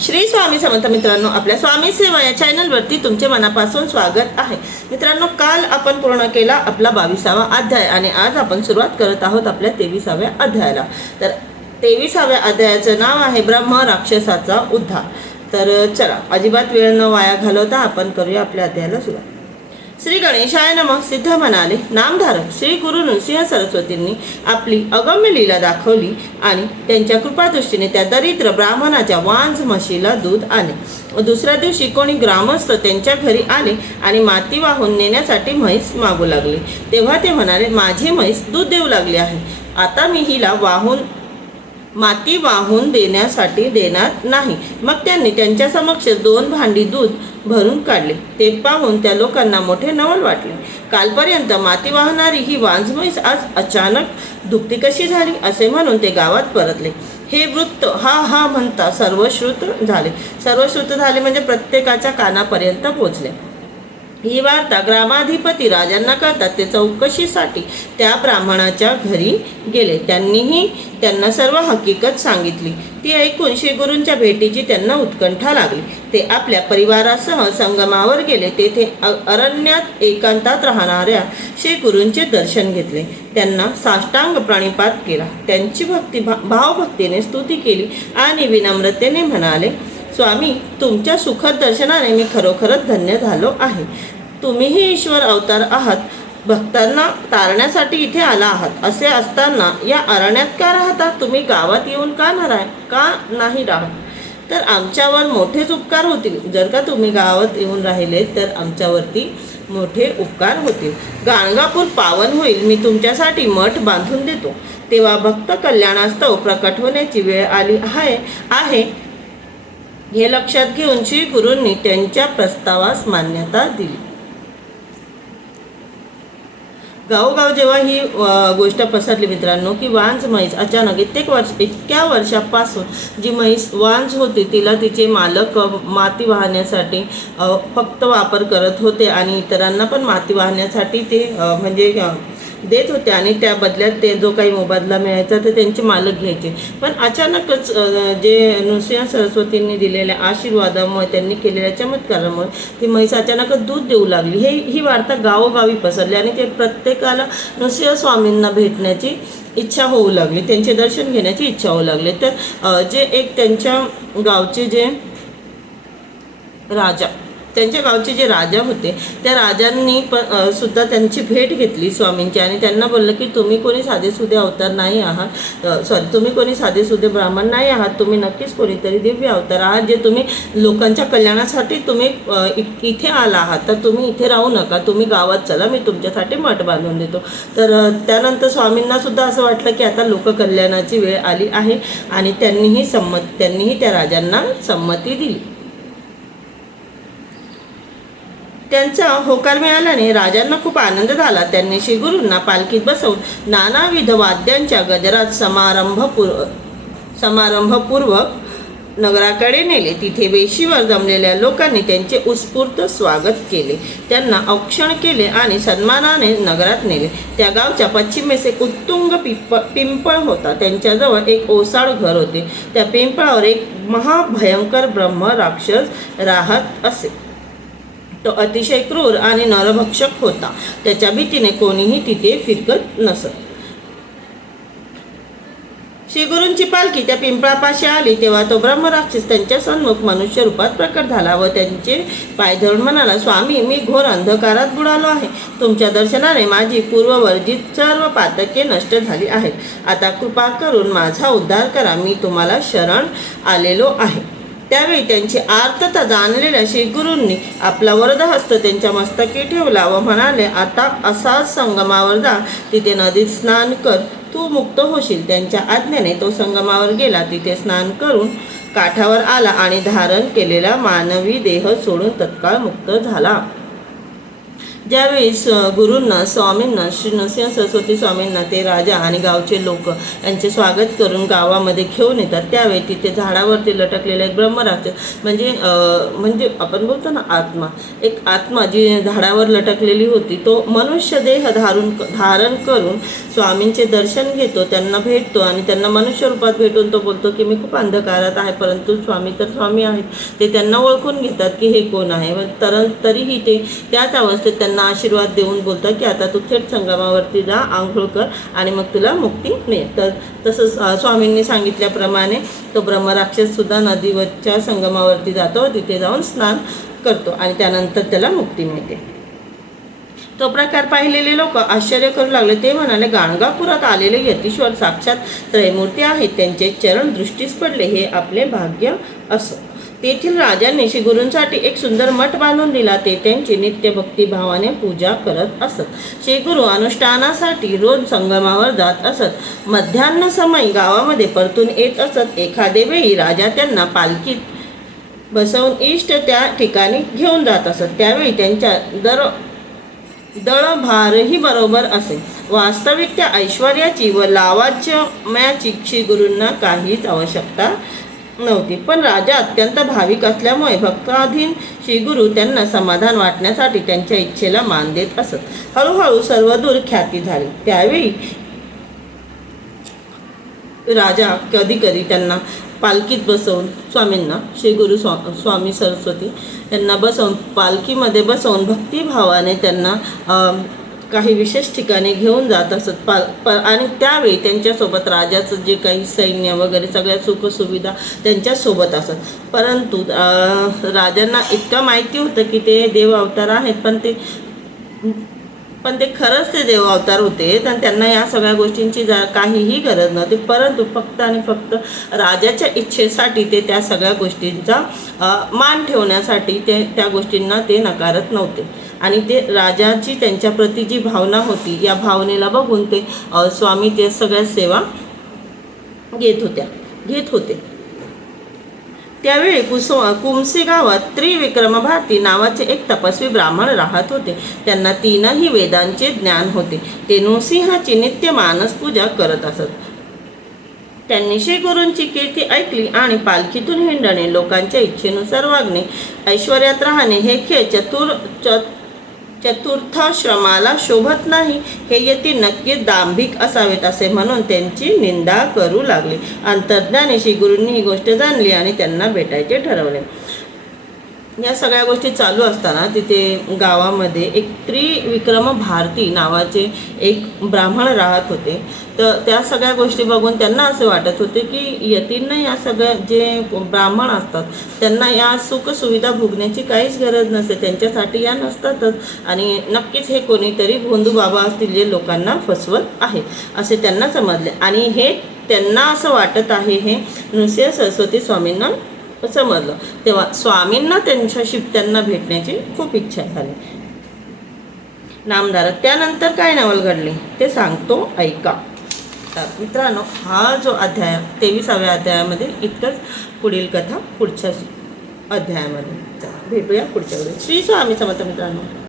श्री स्वामी समर्थ मित्रांनो, आपल्या स्वामी सेवा या चॅनलवरती तुमचे मनापासून स्वागत आहे। मित्रांनो, काल आपण पूर्ण केला आपला 22वा अध्याय आणि आज आपण सुरुवात करत आहोत आपल्या 23व्या अध्यायाला। तर 23व्या अध्यायाचं नाव आहे ब्रह्म राक्षसाचा उद्धार। तर चला, अजिबात वेळ न वाया घालवता आपण करूया आपल्या अध्यायाला सुरुवात। श्री गणेशाय नमः सिद्ध म्हणाले, नामधारक श्री गुरु नृसिंह सरस्वतींनी आपली अगम्य लीला दाखवली आणि त्यांच्या कृपादृष्टीने त्या दरिद्र ब्राह्मणाच्या वांझ म्हशीला दूध आले। दुसऱ्या दिवशी कोणी ग्रामस्थ त्यांच्या घरी आले आणि माती वाहून नेण्यासाठी म्हैस मागू लागले। तेव्हा ते म्हणाले, माझी म्हैस दूध देऊ लागली आहे, आता मी हिला माती वाहून देण्यासाठी देणार नाही। मग त्यांनी त्यांच्या समक्ष 2 भांडी दूध भरून काढले। ते पाहून त्या लोकांना मोठे नवल वाटले। कालपर्यंत माती वाहणारी ही वांझ म्हैस आज अचानक दुभती कशी झाली असे म्हणून ते गावात परतले। हे वृत्त हा म्हणता सर्वश्रुत झाले म्हणजे प्रत्येकाच्या कानापर्यंत पोहोचले। ही वार्ता ग्रामाधिपती राजांना कळतात ते चौकशीसाठी त्या ब्राह्मणाच्या घरी गेले। त्यांनीही त्यांना सर्व हकीकत सांगितली। ती ऐकून श्री गुरूंच्या भेटीची त्यांना उत्कंठा लागली। ते आपल्या परिवारासह संगमावर गेले। तेथे अरण्यात एकांतात राहणाऱ्या श्री गुरूंचे दर्शन घेतले। त्यांना साष्टांग प्रणिपात केला। त्यांची भावभक्तीने स्तुती केली आणि विनम्रतेने म्हणाले, स्वामी, तुमच्या सुखद दर्शनाने मी खरोखरच धन्य झालो आहे। तुम्हीही ईश्वर अवतार आहात, भक्तांना तारण्यासाठी इथे आला आहात। असे असताना या अरण्यात का राहता? तुम्ही गावात येऊन का नाही राहत? तर आमच्यावर मोठेच उपकार होतील। जर का तुम्ही गावात येऊन राहिले तर आमच्यावरती मोठे उपकार होतील। गाणगापूर पावन होईल। मी तुमच्यासाठी मठ बांधून देतो। तेव्हा भक्त कल्याणास्तव प्रकट होण्याची वेळ आली आहे हे लक्षात घेऊन श्री गुरूंनी त्यांच्या प्रस्तावास मान्यता दिली। गावोगाव जेव्हा ही गोष्ट पसरली मित्रांनो, की वांझ म्हैस अचानक इतक्या वर्षापासून जी म्हैस वांझ होती तिला तिचे मालक माती वाहण्यासाठी फक्त वापर करत होते आणि इतरांना पण माती वाहण्यासाठी ते म्हणजे देत होते आणि त्या बदल्यात ते जो काही मोबदला मिळायचा ते त्यांचे मालक घ्यायचे। पण अचानकच जे नृसिंह सरस्वतींनी दिलेल्या आशीर्वादामुळे, त्यांनी केलेल्या चमत्कारामुळे ती म्हैस अचानकच दूध देऊ लागली। ही वार्ता गावोगावी पसरली आणि ते प्रत्येकाला नृसिंह स्वामींना भेटण्याची इच्छा होऊ लागली, त्यांचे दर्शन घेण्याची इच्छा होऊ लागली। तर जे एक त्यांच्या गावचे जे राजा होते त्या राजांनी सुद्धा त्यांची भेट घेतली स्वामींची आणि त्यांना बोललं की तुम्ही कोणी साधेसुधे अवतार नाही आहात, तुम्ही कोणी साधेसुधे ब्राह्मण नाही आहात, तुम्ही नक्कीच कोणीतरी दिव्य अवतार आहात, जे तुम्ही लोकांच्या कल्याणासाठी तुम्ही इथे आला आहात। तर तुम्ही इथे राहू नका, तुम्ही गावात चला, मी तुमच्यासाठी मठ बांधून देतो। तर त्यानंतर स्वामींना सुद्धा असं वाटलं की आता लोककल्याणाची वेळ आली आहे आणि त्यांनीही त्या राजांना संमती दिली। त्यांचा होकार मिळाल्याने राजांना खूप आनंद झाला। त्यांनी श्री गुरूंना पालखीत बसवून नानाविध वाद्यांच्या गजरात समारंभपूर्वक नगराकडे नेले। तिथे वेशीवर जमलेल्या लोकांनी त्यांचे उत्स्फूर्त स्वागत केले, त्यांना औक्षण केले आणि सन्मानाने नगरात नेले। त्या गावच्या पश्चिमेस एक उत्तुंग पिंपळ होता। त्यांच्याजवळ एक ओसाड घर होते। त्या पिंपळावर एक महाभयंकर ब्रह्म राक्षस राहत असे। तो अतिशय क्रूर आणि नरभक्षक होता। त्याच्या भीतीने कोणीही तिथे फिरकत नसत। श्री गुरूंची पालखी त्या पिंपळापाशी आली तेव्हा तो ब्रह्मराक्षस त्यांच्या सन्मुख मनुष्य रूपात प्रकट झाला व त्यांचे पाय धरून म्हणाला, स्वामी, मी घोर अंधकारात बुडालो आहे। तुमच्या दर्शनाने माझी पूर्ववर्जित सर्व पातके नष्ट झाली आहेत। आता कृपा करून माझा उद्धार करा, मी तुम्हाला शरण आलेलो आहे। त्यावेळी त्यांची आर्तता जाणलेल्या श्री गुरूंनी आपला वरदहस्त त्यांच्या मस्तकी ठेवला व म्हणाले, आता असाच संगमावर जा, तिथे नदीत स्नान कर, तू मुक्त होशील। त्यांच्या आज्ञेने तो संगमावर गेला। तिथे स्नान करून काठावर आला आणि धारण केलेला मानवी देह सोडून तत्काळ मुक्त झाला। ज्यावेळी गुरूंना, स्वामींना, श्री नृसिंह सरस्वती स्वामींना ते राजा आणि गावचे लोक यांचे स्वागत करून गावामध्ये घेऊन येतात, त्यावेळी तिथे झाडावरती लटकलेला एक ब्रह्मराक्षस म्हणजे आपण बोलतो ना आत्मा, एक आत्मा जी झाडावर लटकलेली होती, तो मनुष्य देह धारण करून स्वामींचे दर्शन घेतो, त्यांना भेटतो आणि त्यांना मनुष्य रूपात भेटून तो बोलतो की मी खूप अंधकारात आहे, परंतु स्वामी तर स्वामी आहेत. ते त्यांना ओळखून घेतात की हे कोण आहे. तरीही ते त्याच अवस्थेत त्यांना आशीर्वाद देऊन बोलतात की आता तू थेट संगमावरती जा, आंघोळ कर आणि मग तुला मुक्ती मिळेल. तर तसंच स्वामींनी सांगितल्याप्रमाणे तो ब्रह्मराक्षस सुद्धा नदीवरच्या संगमावरती जातो, तिथे जाऊन स्नान करतो आणि त्यानंतर त्याला मुक्ती मिळते. तो प्रकार पाहिलेले लोक आश्चर्य करू लागले. ते म्हणाले, गाणगापुरात आलेले यतीश्वर साक्षात त्रयमूर्ती आहेत, त्यांचे चरण दृष्टीस पडले, हे आपले भाग्य असो. तेथील राजांनी श्री गुरूंसाठी एक सुंदर मठ बांधून दिला. ते त्यांची नित्य भक्तिभावाने पूजा करत असत. श्री गुरु अनुष्ठानासाठी रोज संगमावर जात असत. मध्यान्ह समय गावामध्ये परतून येत असत. एखादे वेळी राजा त्यांना पालखीत बसवून इष्ट त्या ठिकाणी घेऊन जात असत. त्यावेळी त्यांच्या दळभारही बरोबर असे. वास्तविक त्या ऐश्वर्याची व लावाज्यमयाची श्री गुरूंना काहीच आवश्यकता नव्हती, पण राजा अत्यंत भाविक असल्यामुळे भक्ताधीन श्री गुरु त्यांना समाधान वाटण्यासाठी त्यांच्या इच्छेला मान देत असत. हळूहळू सर्वदूर ख्याती झाली. त्यावेळी राजा कधी कधी त्यांना पालखीत बसवून स्वामींना, श्री गुरु स्वामी सरस्वती यांना बसवून पालखीमध्ये बसवून भक्तिभावाने त्यांना काही विशेष ठिकाणी घेऊन जात असत. आणि त्यावेळी त्यांच्यासोबत राजाचं जे काही सैन्य वगैरे सगळ्या सुखसुविधा त्यांच्यासोबत असत. परंतु राजांना इतकं माहिती होतं की ते देव अवतार आहेत, पण ते खरंच ते देव अवतार होते, तर त्यांना या सगळ्या गोष्टींची काहीही गरज नव्हती. परंतु फक्त आणि फक्त राजाच्या इच्छेसाठी ते त्या सगळ्या गोष्टींचा मान ठेवण्यासाठी त्या गोष्टींना ते नकारत नव्हते. आणि ते राजाची त्यांच्याप्रती जी भावना होती, या भावनेला बघून ते स्वामी ते सगळ्या सेवा घेत होते. त्यावेळी कुमसी गावात त्रिविक्रम भारती नावाचे एक तपस्वी ब्राह्मण राहत होते. त्यांना तीनही वेदांचे ज्ञान होते. ते नृसिंहाची नित्य मानस पूजा करत असत. त्यांनी श्री गुरूंची कीर्ती ऐकली आणि पालखीतून हिंडणे, लोकांच्या इच्छेनुसार वागणे, ऐश्वर्यात राहणे हे खेळ चतुर्थाश्रमाला शोभत नाही. हे यती नक्कीच दांभिक असावेत असे म्हणून त्यांची निंदा करू लागले. अंतर्ज्ञानी श्री गुरूंनी ही गोष्ट जाणली आणि त्यांना भेटायचे ठरवले. या सगळ्या गोष्टी चालू असताना तिथे गावामध्ये एक त्रिविक्रम भारती नावाचे एक ब्राह्मण राहत होते. तर त्या सगळ्या गोष्टी बघून त्यांना असे वाटत होते की यतींना या सगळ्या जे ब्राह्मण असतात त्यांना या सुखसुविधा भोगण्याची काहीच गरज नसते, त्यांच्यासाठी या नसतातच आणि नक्कीच हे कोणीतरी भोंदू बाबा असतील जे लोकांना फसवत आहेत असे त्यांना समजले. आणि हे त्यांना असं वाटत आहे हे नृसिंह सरस्वती स्वामींना समजलं. तेव्हा स्वामींना त्यांना भेटण्याची खूप इच्छा झाली. नामधारक त्यानंतर काय नवल घडले ते सांगतो, ऐका. तर मित्रांनो, हा जो अध्याय 23व्या अध्यायामध्ये इतकंच. पुढील कथा पुढच्या अध्यायामध्ये. भेटूया पुढच्या वेळेस. श्री स्वामी समर्थ मित्रांनो.